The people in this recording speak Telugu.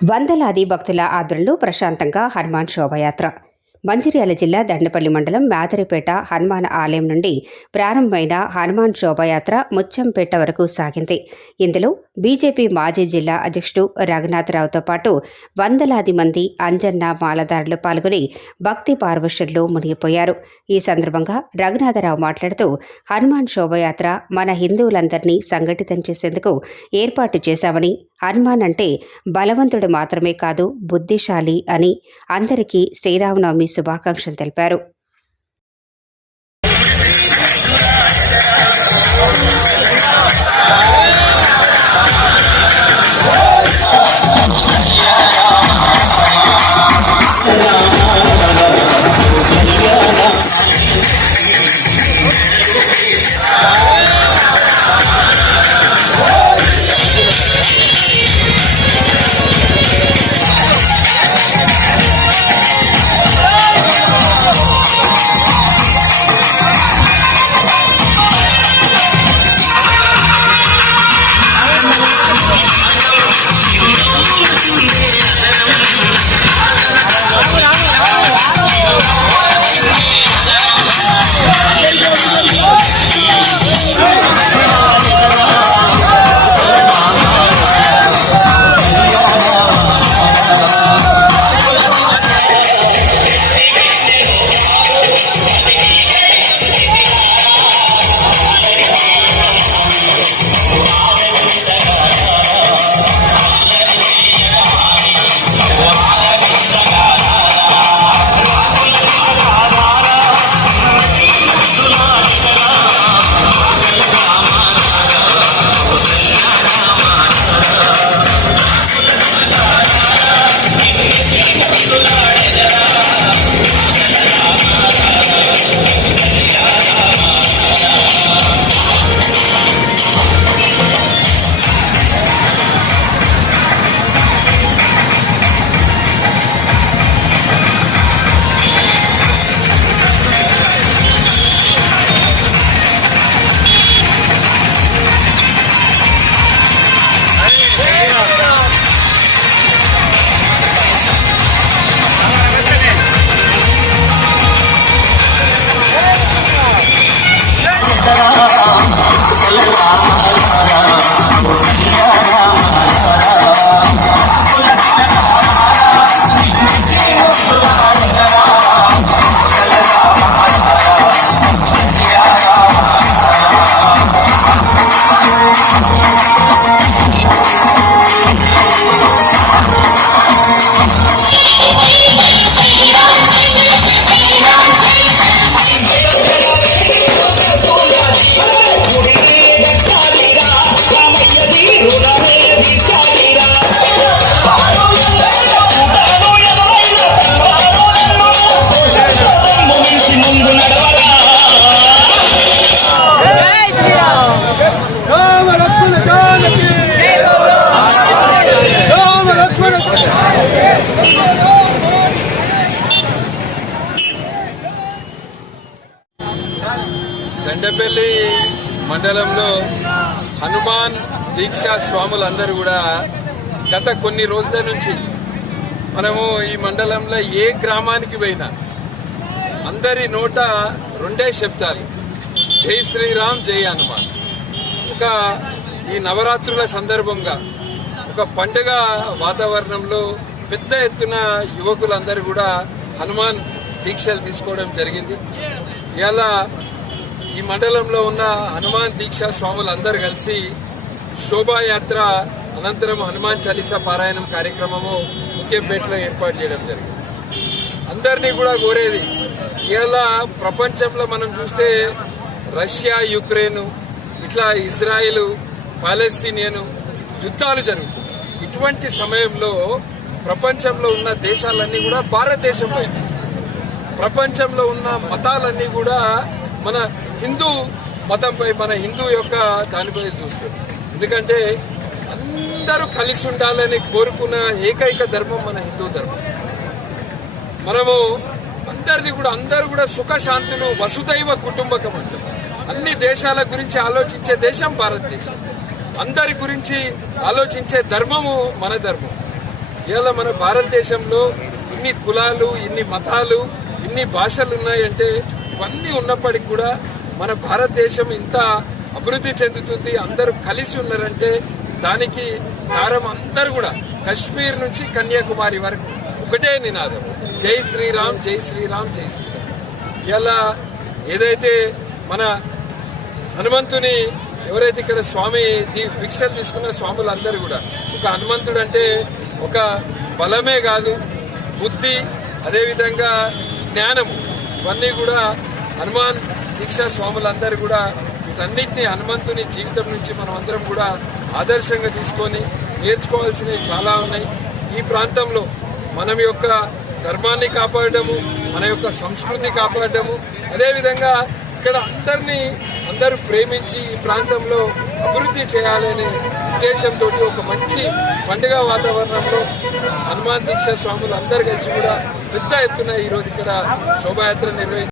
వందలాది భక్తుల ఆధ్వర్యంలో ప్రశాంతంగా హనుమాన్ శోభయాత్ర మంచిర్యాల జిల్లా దండపల్లి మండలం మాదరిపేట హనుమాన్ ఆలయం నుండి ప్రారంభమైన హనుమాన్ శోభయాత్ర ముచ్చంపేట వరకు సాగింది. ఇందులో బీజేపీ మాజీ జిల్లా అధ్యక్షుడు రఘునాథరావుతో పాటు వందలాది మంది అంజన్న మాలదారులు పాల్గొని భక్తి పార్వశ్యంలో మునిగిపోయారు. ఈ సందర్భంగా రఘునాథరావు మాట్లాడుతూ హనుమాన్ శోభయాత్ర మన హిందువులందరినీ సంఘటితం చేసేందుకు ఏర్పాటు చేశామని, హనుమాన్ అంటే బలవంతుడు మాత్రమే కాదు బుద్ధిశాలి అని అందరికీ శ్రీరామనవమి శుభాకాంక్షలు తెలిపారు. దండపల్లి మండలంలో హనుమాన్ దీక్షా స్వాములందరూ కూడా గత కొన్ని రోజుల నుంచి మనము ఈ మండలంలో ఏ గ్రామానికి పోయినా అందరి నోట రెండే శబ్దాలు, జై శ్రీరామ్ జై హనుమాన్. ఒక ఈ నవరాత్రుల సందర్భంగా ఒక పండుగ వాతావరణంలో పెద్ద ఎత్తున యువకులందరూ కూడా హనుమాన్ దీక్షలు తీసుకోవడం జరిగింది. ఇలా ఈ మండలంలో ఉన్న హనుమాన్ దీక్షా స్వాములందరూ కలిసి శోభాయాత్ర అనంతరం హనుమాన్ చాలీసా పారాయణం కార్యక్రమము ముఖ్యంపేటలో ఏర్పాటు చేయడం జరిగింది. అందరినీ కూడా కోరేది, ఇలా ప్రపంచంలో మనం చూస్తే రష్యా, యుక్రెయిన్, ఇట్లా ఇజ్రాయిల్, పాలస్తీనియన్ యుద్ధాలు జరుగుతాయి. ఇటువంటి సమయంలో ప్రపంచంలో ఉన్న దేశాలన్నీ కూడా భారతదేశంలో, ప్రపంచంలో ఉన్న మతాలన్నీ కూడా మన హిందూ మతంపై, మన హిందూ యొక్క దానిపై చూస్తారు. ఎందుకంటే అందరూ కలిసి ఉండాలని కోరుకున్న ఏకైక ధర్మం మన హిందూ ధర్మం. మనము అందరూ కూడా సుఖశాంతులు, వసుదైవ కుటుంబకం అంటారు. అన్ని దేశాల గురించి ఆలోచించే దేశం భారతదేశం. అందరి గురించి ఆలోచించే ధర్మము మన ధర్మం. ఇవాళ మన భారతదేశంలో ఇన్ని కులాలు, ఇన్ని మతాలు, ఇన్ని భాషలు ఉన్నాయంటే ఇవన్నీ ఉన్నప్పటికీ కూడా మన భారతదేశం ఇంత అభివృద్ధి చెందుతుంది, అందరూ కలిసి ఉన్నారంటే దానికి కారణం అందరూ కూడా కశ్మీర్ నుంచి కన్యాకుమారి వరకు ఒకటే నినాదం, జై శ్రీరామ్, జై శ్రీరామ్, జై శ్రీరామ్. ఇలా ఏదైతే మన హనుమంతుని ఎవరైతే ఇక్కడ స్వామి భిక్షలు తీసుకున్న స్వాములందరూ కూడా ఒక హనుమంతుడు అంటే ఒక బలమే కాదు, బుద్ధి, అదేవిధంగా జ్ఞానము, ఇవన్నీ కూడా హనుమాన్ దీక్షా స్వాములందరూ కూడా వీటన్నిటినీ హనుమంతుని జీవితం నుంచి మనం అందరం కూడా ఆదర్శంగా తీసుకొని నేర్చుకోవాల్సినవి చాలా ఉన్నాయి. ఈ ప్రాంతంలో మనం యొక్క ధర్మాన్ని కాపాడము, మన యొక్క సంస్కృతి కాపాడము, అదేవిధంగా ఇక్కడ అందరూ ప్రేమించి ఈ ప్రాంతంలో అభివృద్ధి చేయాలనే ఉద్దేశంతో ఒక మంచి పండుగ వాతావరణంలో హనుమాన్ దీక్షా స్వాములు అందరూ కలిసి కూడా పెద్ద ఎత్తున ఈరోజు ఇక్కడ శోభాయాత్ర నిర్వహించారు.